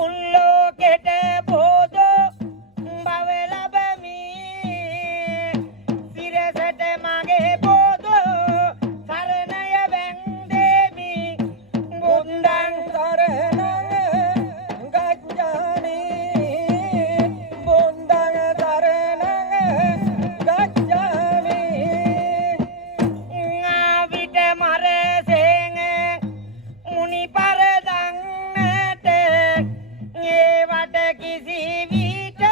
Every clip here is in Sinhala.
තුන් ලෝකෙට බෝධෝ භව ලැබමි සිරසට මගේ බෝධෝ සරණය වැන්දෙමි බුද්ධං සරණං ගච්ඡාමි බුද්ධං සරණං ගච්ඡාමි ආවිත මරසෙන් මුනි පරදන්නට ඒවට කිසි විට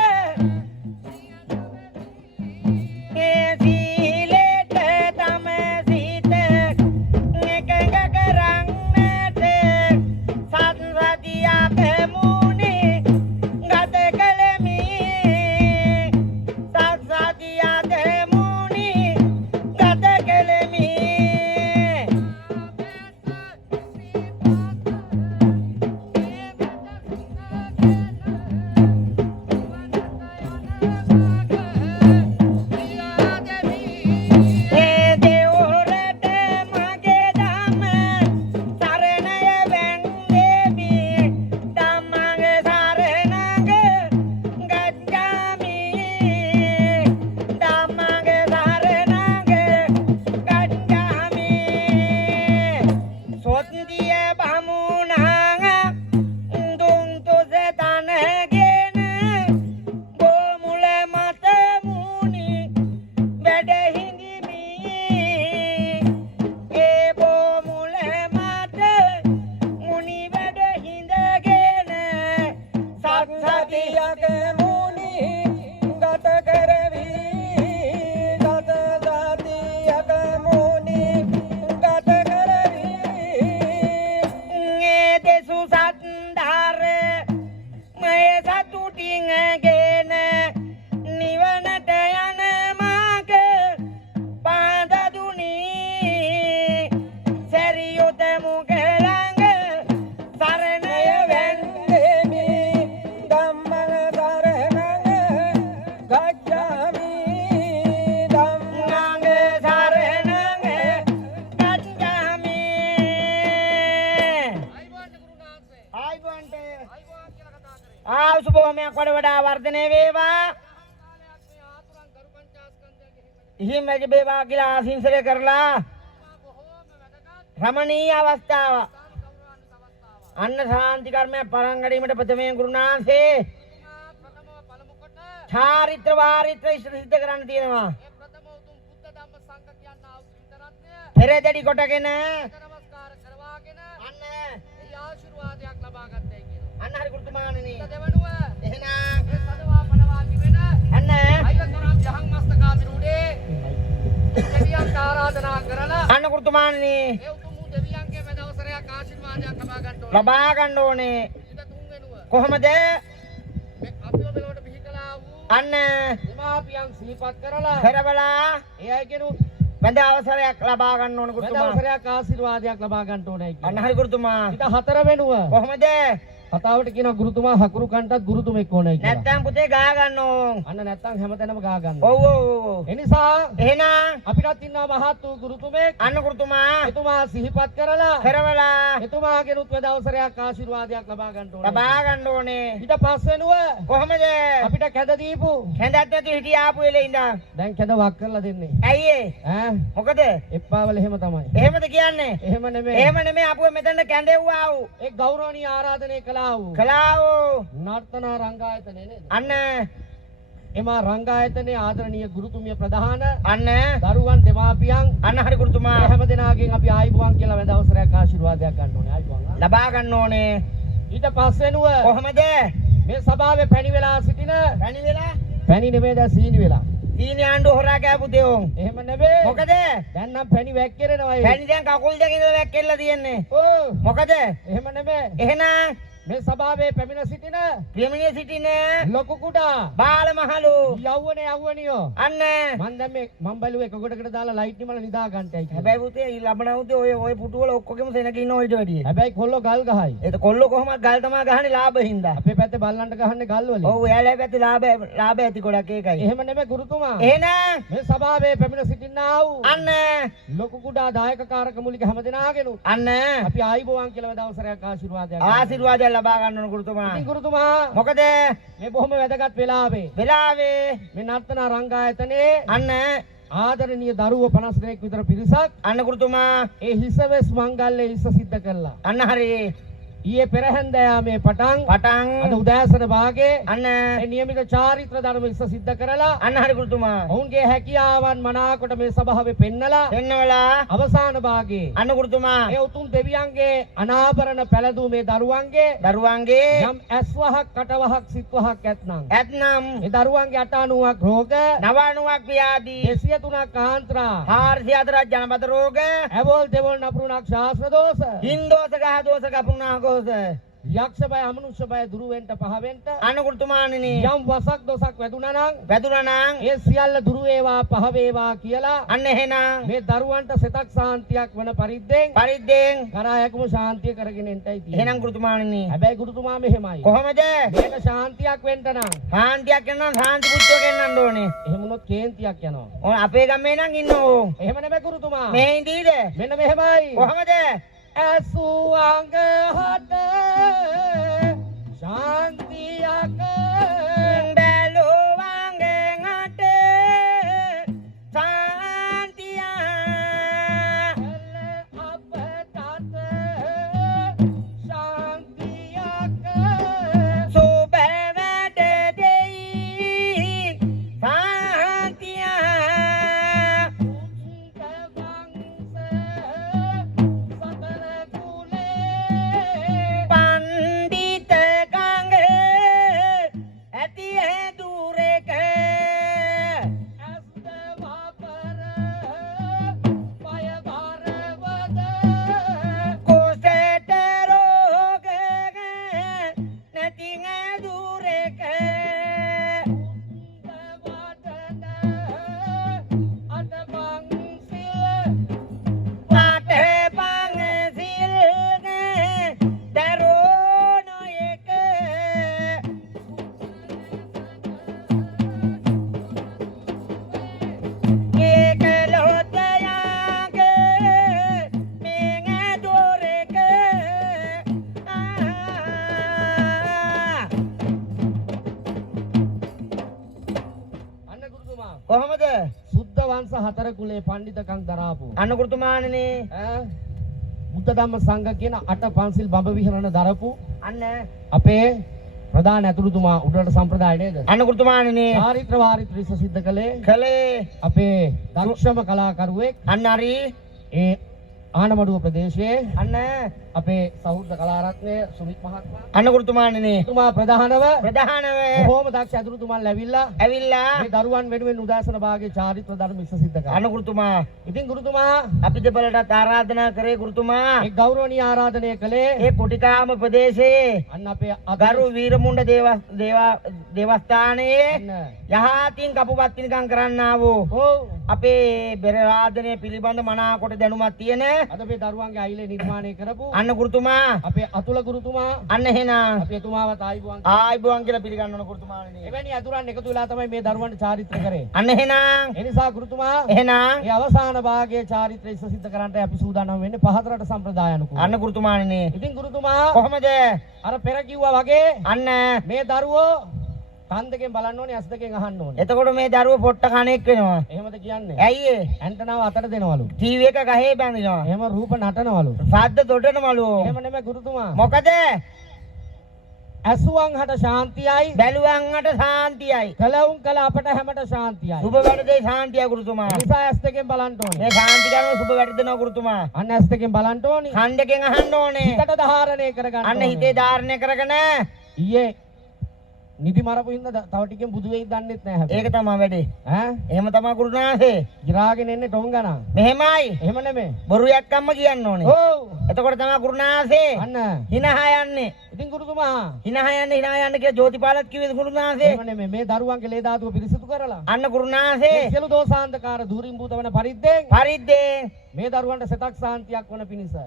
ඒ සීලෙට තම සිත එකඟ කරන්නට සත්සතියක් මුනි ගත කළමි සත්සතියක් මුනි ගත කළමි ඒ දෙවොරට මගේ ධම්ම සරණය වැන්දෙමි ධම්මං සරණං ගච්ඡාමි ධම්මං සරණං ගච්ඡාමි සොත්දිය බමුණං දුන් තුස තනගෙන බොමුල මත මුනි වැඩ හිඳිමි ඒ බොමුල මත මුනි වැඩ හිඳගෙන සත්සතියක මුනි ගත කරවි ගත සතියක මුනි ගත කරවි ඒ දෙසු සත්දාර මය සතුටින් ගෙන නිවනට යන මාක පාද දුනි සරියොත මුගලංග සරණය වැන්දෙමි ධම්මං සරණං ගච්ඡාමි ධම්මං සරණං ගච්ඡාමි සුබෝමයක් වඩා වර්ධනය වේවා ඉහිම් වැඩි වේවා කියලා ආශිංසනය කරලා රමණීය අවස්ථාව අන්න ශාන්ති කර්මය පරන් ගැනීමට ප්‍රථමයෙන් ගුරුනාථේ චාරිත්‍ර වාරිත්‍ර ඉෂ්ට සිද්ධ කරන්න තියෙනවා පෙරදැඩි කොටගෙන අන්න හරි ගුරුතුමාණනි එහෙනම් අන්න අන්න ගුරුතුමාණනි ලබා ගන්න ඕනේ කොහොමද අන්න දෙමාපියන් සිහිපත් කරලා ඒ අයගෙනුත් බඳ අවසරයක් ලබා ගන්න ඕන ගුරුතුමා අවසරයක් ආශිර්වාදයක් ලබා ගන්න ඕනේ කියලා අන්න හරි ගුරුතුමා ඊට හතර වෙනුව කොහොමද කතාවට කියනවා ගුරුතුමා හකුරු කන්ටත් ගුරුතුමෙක් ඕනයි කියලා. නැත්තම් පුතේ ගා ගන්න ඕන. අන්න නැත්තම් හැමතැනම ගා ගන්න. ඔව් ඔව්. ඒ නිසා එහෙනම් අපිටත් ඉන්නවා මහත් වූ ගුරුතුමෙක්. අන්න ගුරුතුමා එතුමා සිහිපත් කරවලා එතුමාගෙනුත් වෙද අවසරයක් ආශිර්වාදයක් ලබා ගන්න ඕනේ. ලබා ගන්න ඕනේ. ඊට පස්වෙනුව කොහොමද අපිට කැඳ දීපු කැඳත් නැතු හිටිය ආපු වෙලේ ඉඳන් දැන් කැඳ වක් කරලා දෙන්නේ. ඇයි ඒ? ඈ මොකද? එප්පාවල එහෙම තමයි. එහෙමද කියන්නේ? එහෙම නෙමෙයි ආපුව මෙතන කැඳෙව්වා ආවු. ඒ ගෞරවණීය ආරාධනය කලාවෝ නර්තන රංගායතනේ නේද අන්න එම රංගායතනයේ ආදරණීය ගුරුතුමිය ප්‍රධාන අන්න දරුවන් දෙමාපියන් අන්න හරි ගුරුතුමා හැම දෙනාගෙන් අපි ආයිබුවන් කියලා වැඳ අවසරයක් ආශිර්වාදයක් ගන්න ඕනේ ආයිබුවන් ලබා ගන්න ඕනේ ඊට පස්වෙනුව කොහමද මේ සභාවේ පැණි වෙලා සිටින පැණි නෙමෙයි දැන් සීනි වෙලා සීනි ආණ්ඩුව හොරා කෑපු දෙවොන් එහෙම නෙමෙයි මොකද දැන් නම් පැණි වැක්කිරෙනවා පැණි දැන් කකුල් දෙකෙන් ඉඳලා වැක්කෙල්ලා තියෙන්නේ ඔව් මොකද එහෙම නෙමෙයි එහෙනම් මේ සභාවේ පැමිණ සිටින ලොකු කුඩා බාල මහලු යව්වනියෝ අන්න මම දැන් මේ මම බැලුවේ එක කොටකට දාලා ලයිට් නිමල නිදා ගන්නටයි කියලා. හැබැයි පුතේ ලබන අවුරුද්දේ ඔය පුටු වල ඔක්කොගෙම සෙනග ඉන්න ඔයිට වැඩියි. හැබැයි කොල්ලෝ ගල් ගහයි. ඒක කොල්ලෝ කොහොමද ගල් තමයි ගහන්නේ ලාභ හින්දා. අපේ පැත්තේ බල්ලන්ට ගහන්නේ ගල් වලින්. ඔව් එයාලා පැත්තේ ලාභ ඇති ගොඩක් ඒකයි. එහෙම නෙමෙයි ගුරුතුමා. එහෙනම් මේ සභාවේ පැමිණ සිටිනා වූ අන්න ලොකු කුඩා දායකකාරක මුලික හැමදෙනාගෙනුත් අන්න අපි ආයිබෝවන් කියලා වද අවසරයක් ආශිර්වාදයක් ලබා ගන්න ඕන ගුරුතුමා. ඉතින් ගුරුතුමා මොකද මේ බොහොම වැදගත් වෙලාවේ මේ නර්තන රංගායතනයේ අන්න ආදරණීය දරුවෝ 50 දෙනෙක් විතර පිරිසක් අන්න ගුරුතුමා ඒ හිසවෙස් මංගල්‍ය හිස සිද්ධ කළා. අන්න හරි. ඊයේ පෙරහැන්දෑවේ පටන් අද උදෑසන භාගයේ අන්න ඒ નિયમિત චාරිත්‍ර ධර්ම හිස සිද්ධ කරලා අන්න හරි ගුරුතුමා. ඔවුන්ගේ හැකියාවන් මනාකොට මේ සභාවේ පෙන්නලා අවසාන භාගයේ අන්න ගුරුතුමා ඒ උතුම් දෙවියන්ගේ අනාභරණ පැලදූ මේ දරුවන්ගේ යම් ඇස්වහක් කටවහක් සිත්වහක් ඇතනම් මේ දරුවන්ගේ 98ක් රෝග 99ක් ව්‍යාධි 203ක් කාන්ත්‍රා 404ක් ජනපද රෝග ඇවොල් දෙවොල් නපුරුණක් ශාස්ත්‍ර දෝෂ හින්දෝෂ ගහ දෝෂ කපුණා යක්ෂ බය අමනුෂ්‍ය බය දුරු වෙන්න පහ වෙන්න අනුගුරුතුමාණෙනි යම් වසක් දොසක් වැදුනා නම් ඒ සියල්ල දුරු වේවා පහ වේවා කියලා අන්න එහෙනම් මේ දරුවන්ට සිතක් සාන්තියක් වන පරිද්දෙන් කරායකම ශාන්තිය කරගෙන එන්නයි තියෙන්නේ. එහෙනම් ගුරුතුමාණෙනි හැබැයි ගුරුතුමා මෙහෙමයි. කොහොමද? මේක ශාන්තියක් වෙන්න නම් ශාන්ති පුත්‍රයෝ ගෙන්නන්න ඕනේ. එහෙම වුණොත් කේන්තියක් යනවා. ඕන අපේ ගමේ නම් ඉන්නෝ. එහෙම නෙමෙයි ගුරුතුමා. මේ ඉඳීද? මෙන්න මෙහෙමයි. කොහොමද? ඇසුවංග හට ශාන්තියක බැලුවංගෙන් හට ශාන්තිය අපතත ශාන්තියක සුබ වැඩ දෙයි ශාන්තිය කොහොමද? සුද්ධ වංශ 4 කුලේ පඬිතකම් දරාපු අන්න ගුරුතුමාණෙනි බුද්ධ ධම්ම සංඝ කියන 8 පන්සිල් බඹ විහරණ දරපු අන්න අපේ ප්‍රධාන ඇතුළුතුමා උඩරට සම්ප්‍රදාය නේද? අන්න ගුරුතුමාණෙනි චාරිත්‍ර වාරිත්‍ර සිද්ධ කළේ අපේ දක්ෂම කලාකරුවෙක් අන්න හරි ඒ ආනමඩුව ප්‍රදේශයේ අන්න අපේ සහෘද කලාරත්නය සුමිත් මහත්මයා අන්න ගුරුතුමාණෙනි තුමා ප්‍රධානව බොහෝම දක්ෂ ඇතුළුතුමන් ඇවිල්ලා මේ දරුවන් වෙනුවෙන් උදාසන භාගයේ චාරිත්‍ර ධර්ම ඉස්ස සිද්ධ කරා. අන්න ගුරුතුමා ඉතින් ගුරුතුමා අපි දෙපළටත් ආරාධනා කරේ ගුරුතුමා ඒ ගෞරවනීය ආරාධනය කළේ ඒ කොටිකාම ප්‍රදේශයේ අන්න අපේ අගරු වීරමුණ්ඩ දේවස්ථානයේ යහතින් කපුපත් පින්කම් කරන්නා වූ අපේ බෙර වාදනය පිළිබඳ මනාකොට දැනුමක් තියෙන අද මේ දරුවන්ගේ අයිලේ නිර්මාණය කරපු අන්න ගුරුතුමා අපේ අතුල ගුරුතුමා අන්න එහෙනම් අපි එතුමාවත් ආයිබුවන් කියලා පිළිගන්න ඕන ගුරුතුමාණෙනි. එවැනි අතුරන් එකතු වෙලා තමයි මේ දරුවන්ට චාරිත්‍ර කරේ. අන්න එහෙනම් ඒ නිසා ගුරුතුමා එහෙනම් මේ අවසාන භාගයේ චාරිත්‍ර ඉස්ස සිද්ධ කරන්නට අපි සූදානම් වෙන්නේ පහතරට සම්ප්‍රදාය අනුකූලව. අන්න ගුරුතුමාණෙනි. ඉතින් ගුරුතුමා කොහමද? අර පෙර කිව්වා වගේ අන්න මේ දරුවෝ කන් දෙකෙන් බලන්න ඕනේ, ඇස් දෙකෙන් අහන්න ඕනේ. එතකොට මේ දරුවෝ පොට්ට කණෙක් වෙනවා. එහෙමද කියන්නේ? ඇයි ඒ? ඇන්ටනාව අතට දෙනවලු. ටීවී එක ගහේ බැඳිනවා. එහෙම රූප නටනවලු. ශබ්ද දොඩනවලු. එහෙම නෙමෙයි ගුරුතුමා. මොකද? ඇසුවන් හට ශාන්තියයි, බැලුවන් හට ශාන්තියයි. කලවුන් කල අපට හැමට ශාන්තියයි. සුබ වැඩේ ශාන්තිය ගුරුතුමා. නිසා ඇස් දෙකෙන් බලන්න ඕනේ. මේ ශාන්ති කරන සුබ වැඩ දෙනවා ගුරුතුමා. අන්න ඇස් දෙකෙන් බලන්න ඕනේ. කන් දෙකෙන් අහන්න ඕනේ. හිතට ධාරණය කරගන්න ඕනේ. අන්න හිතේ ධාරණය කරගෙන ඊයේ නිදි මරපු හින්දා තව ටිකෙන් බුදු වෙයිද දන්නෙත් නැහැ හැබැයි. ඒක තමයි වැඩේ. ඈ එහෙම තමයි ගුරුනාථේ. ගිරාගෙන එන්නේ ටොංගනා. මෙහෙමයි. එහෙම නෙමෙයි. බොරු යක්කම්ම කියන්න ඕනේ. ඔව්. එතකොට තමයි ගුරුනාථේ. අන්න හිනහ යන්නේ. ඉතින් ගුරුතුමා හිනහ යන්න කියලා ජෝතිපාලත් කිව්වේ ගුරුනාථේ. එහෙම නෙමෙයි. මේ දරුවන්ගේ ලේ ධාතුව පිරිසිදු කරලා. අන්න ගුරුනාථේ. සියලු දෝෂාන්තකාර දුරින් භූත වන පරිද්දෙන් මේ දරුවන්ට සිතක් සාන්තියක් වන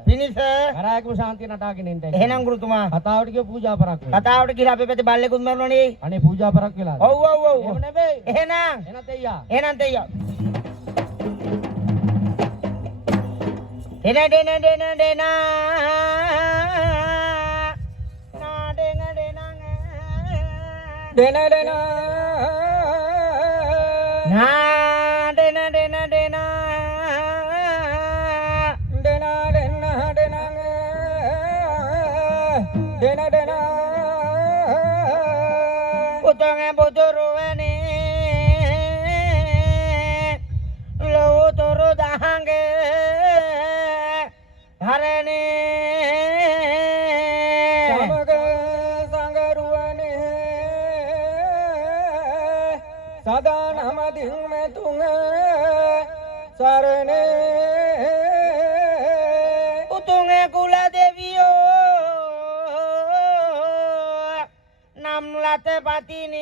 පිණිස කරායකම ශාන්තිය නටාගෙන එන්න. එහෙනම් ගුරුතුමා කතාවට ගිය පූජා පරක් වෙලා. කතාවට ගිහලා අපේ පැත්තේ බල්ලෙකුත් මරනෝනේ. අනේ පූජා පරක් වෙලා. ඔව් ඔව් ඔව්. එහෙම නෙමෙයි. එහෙනම් තෙයියා. එන dena dena na dena dena dena dena dena dena dena dena utange bodoruane lo toro dahange harane samaga sangaruane sada namadin me tunga sarane utunge kula deviyo nam late patini